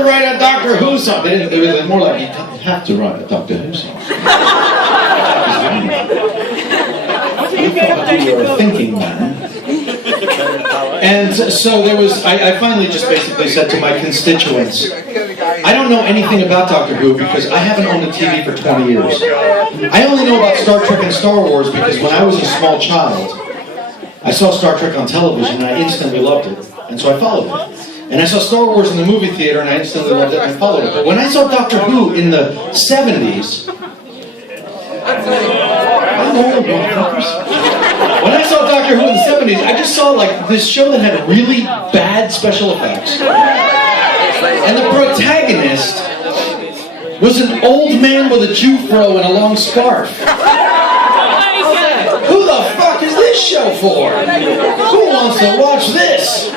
to write a Doctor Who song. It was more like, you have to write a Doctor Who song. You thought you were a thinking man. And so there was, I finally just basically said to my constituents, I don't know anything about Doctor Who because I haven't owned a TV for 20 years. I only know about Star Trek and Star Wars because when I was a small child, I saw Star Trek on television and I instantly loved it. And so I followed it. And I saw Star Wars in the movie theater and I instantly loved it and I followed it. But when I saw Doctor Who in the 70s, when I saw Doctor Who in the 70s, I just saw like this show that had really bad special effects. And the protagonist was an old man with a Jufro and a long scarf. Who the fuck is this show for? Who wants to watch this?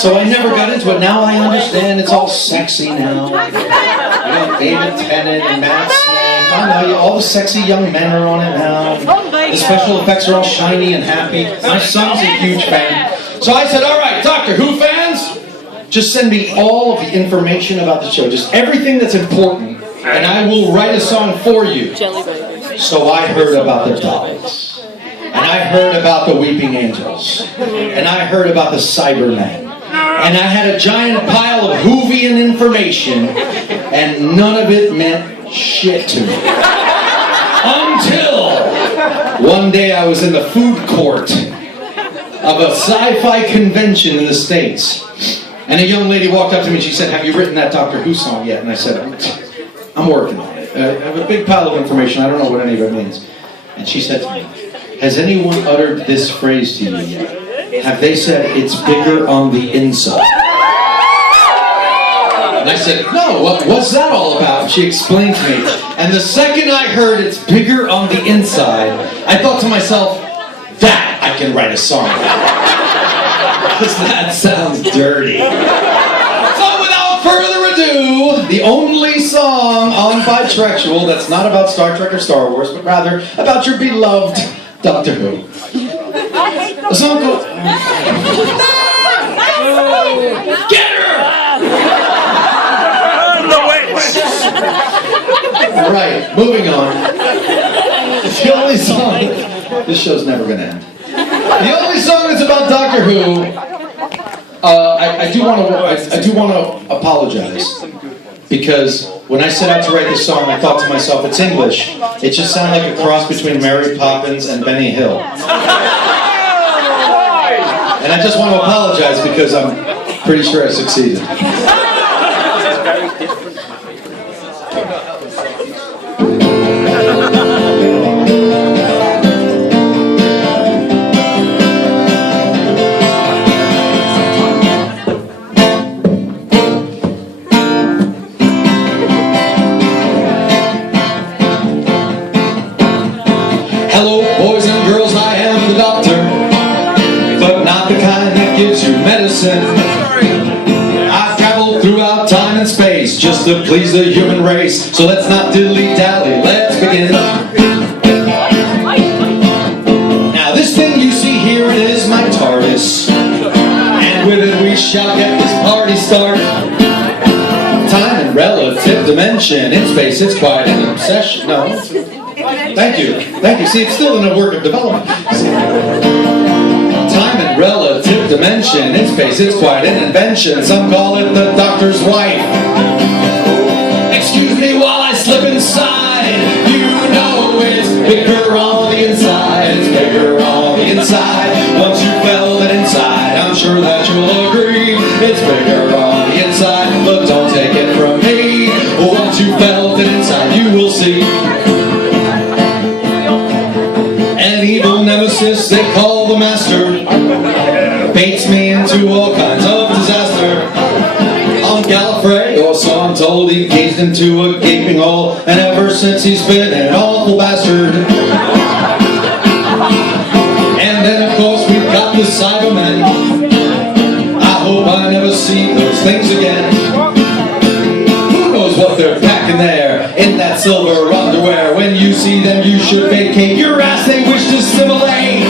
So I never got into it. Now I understand it's all sexy now. You got David Tennant and Matt Smith. I know, all the sexy young men are on it now. The special effects are all shiny and happy. My son's a huge fan. So I said, all right, Doctor Who fans, just send me all of the information about the show. Just everything that's important. And I will write a song for you. So I heard about the dolls. And I heard about the Weeping Angels. And I heard about the Cybermen. And I had a giant pile of Whovian information. And none of it meant shit to me. Until one day I was in the food court of a sci-fi convention in the States. And a young lady walked up to me and she said, have you written that Doctor Who song yet? And I said, I'm working on it. I have a big pile of information. I don't know what any of it means. And she said to me, has anyone uttered this phrase to you yet? Have they said it's bigger on the inside? And I said, no, what's that all about? She explained to me. And the second I heard it's bigger on the inside, I thought to myself, that I can write a song about. Because that sounds dirty. So without further ado, the only song on Bitrektual that's not about Star Trek or Star Wars, but rather about your beloved Doctor Who. A song called... Get her! Right, moving on. It's the only song... This show's never going to end. The only song that's about Doctor Who... I do want to apologize. Because when I set out to write this song, I thought to myself, it's English. It just sounded like a cross between Mary Poppins and Benny Hill. And I just want to apologize because I'm pretty sure I succeeded. Hello, boys and girls, I am the doctor, but not the kind that gives you medicine. I've traveled throughout time and space just to please the human race. So let's not dilly-dally, let's begin. Now this thing you see here, it is my TARDIS, and with it we shall get this party started. Time and relative dimension, in space it's quite an obsession. No. Thank you. See, it's still in a work of development. Time and relative dimension. In space, it's quite an invention. Some call it the doctor's wife. Excuse me while I slip inside. You know it's bigger on the inside. It's bigger on the inside. Once you felt it inside, I'm sure that you'll agree. It's bigger on the inside, but don't take it from me. Once you felt it inside, you will see. An evil nemesis they call the master baits me into all kinds of disaster. On Gallifrey, or so I'm told, he gazed into a gaping hole, and ever since he's been an awful bastard. And then of course we've got the Cybermen. I hope I never see those things again. Who knows what they're packing there in that silver underwear? When you see them you should vacate your ass, they wish to assimilate.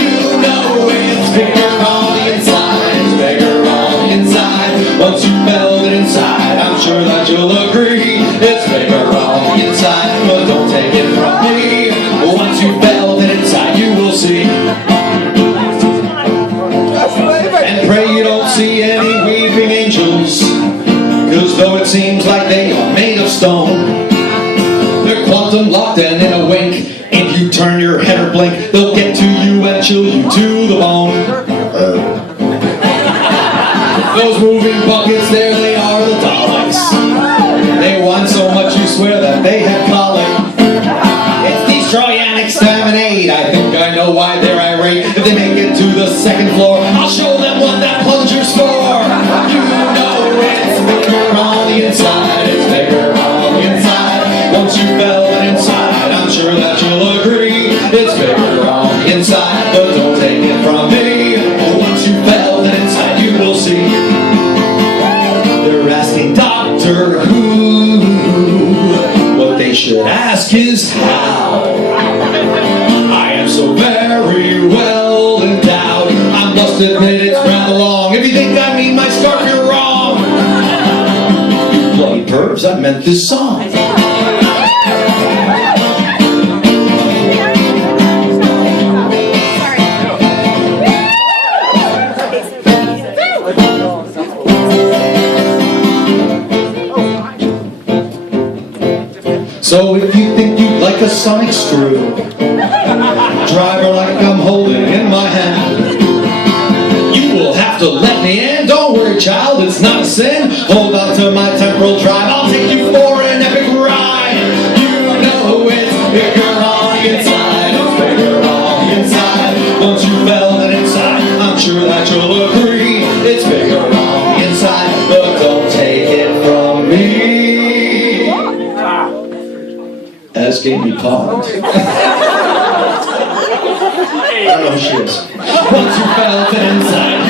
You know it's bigger on the inside, it's bigger on the inside. Once you felt it inside, inside. I'm sure that you'll agree. It's bigger on the inside, but don't take it from me. Once you felt it inside, you will see. And pray you don't see any weeping angels, 'cause though it seems like they are made of stone, they're quantum locked, and in a wink, if you turn your head or blink, they'll get to you and chill you to the bone. Those moving buckets, there they are, the Daleks. They whine so much you swear that they have colic. It's these Trojan exterminate. I think I know why they're irate. If they make it to the second floor, I'll show them what that plunger's for. You know it's bigger on the inside. It's bigger on the inside. Once you felt it inside, I'm sure that you'll agree. It's bigger on the inside, but don't take it from me. Once you felt it inside, you will see. They're asking Doctor Who. What they should ask is how. I am so very well endowed. I must admit it's rather long. If you think I mean my scarf, you're wrong. You bloody pervs, I meant this song. So if you think you'd like a sonic screw, driver like I'm holding in my hand, you will have to let me in. Don't worry, child, it's not a sin. Hold on to my temporal drive. I'll take you for an epic ride. You know it's bigger on the inside. It's bigger on the inside. Once you felt it inside, I'm sure that you'll agree. It's bigger on the inside, but don't take it from me. As gave me pond. I don't know who she is. Once you felt it inside,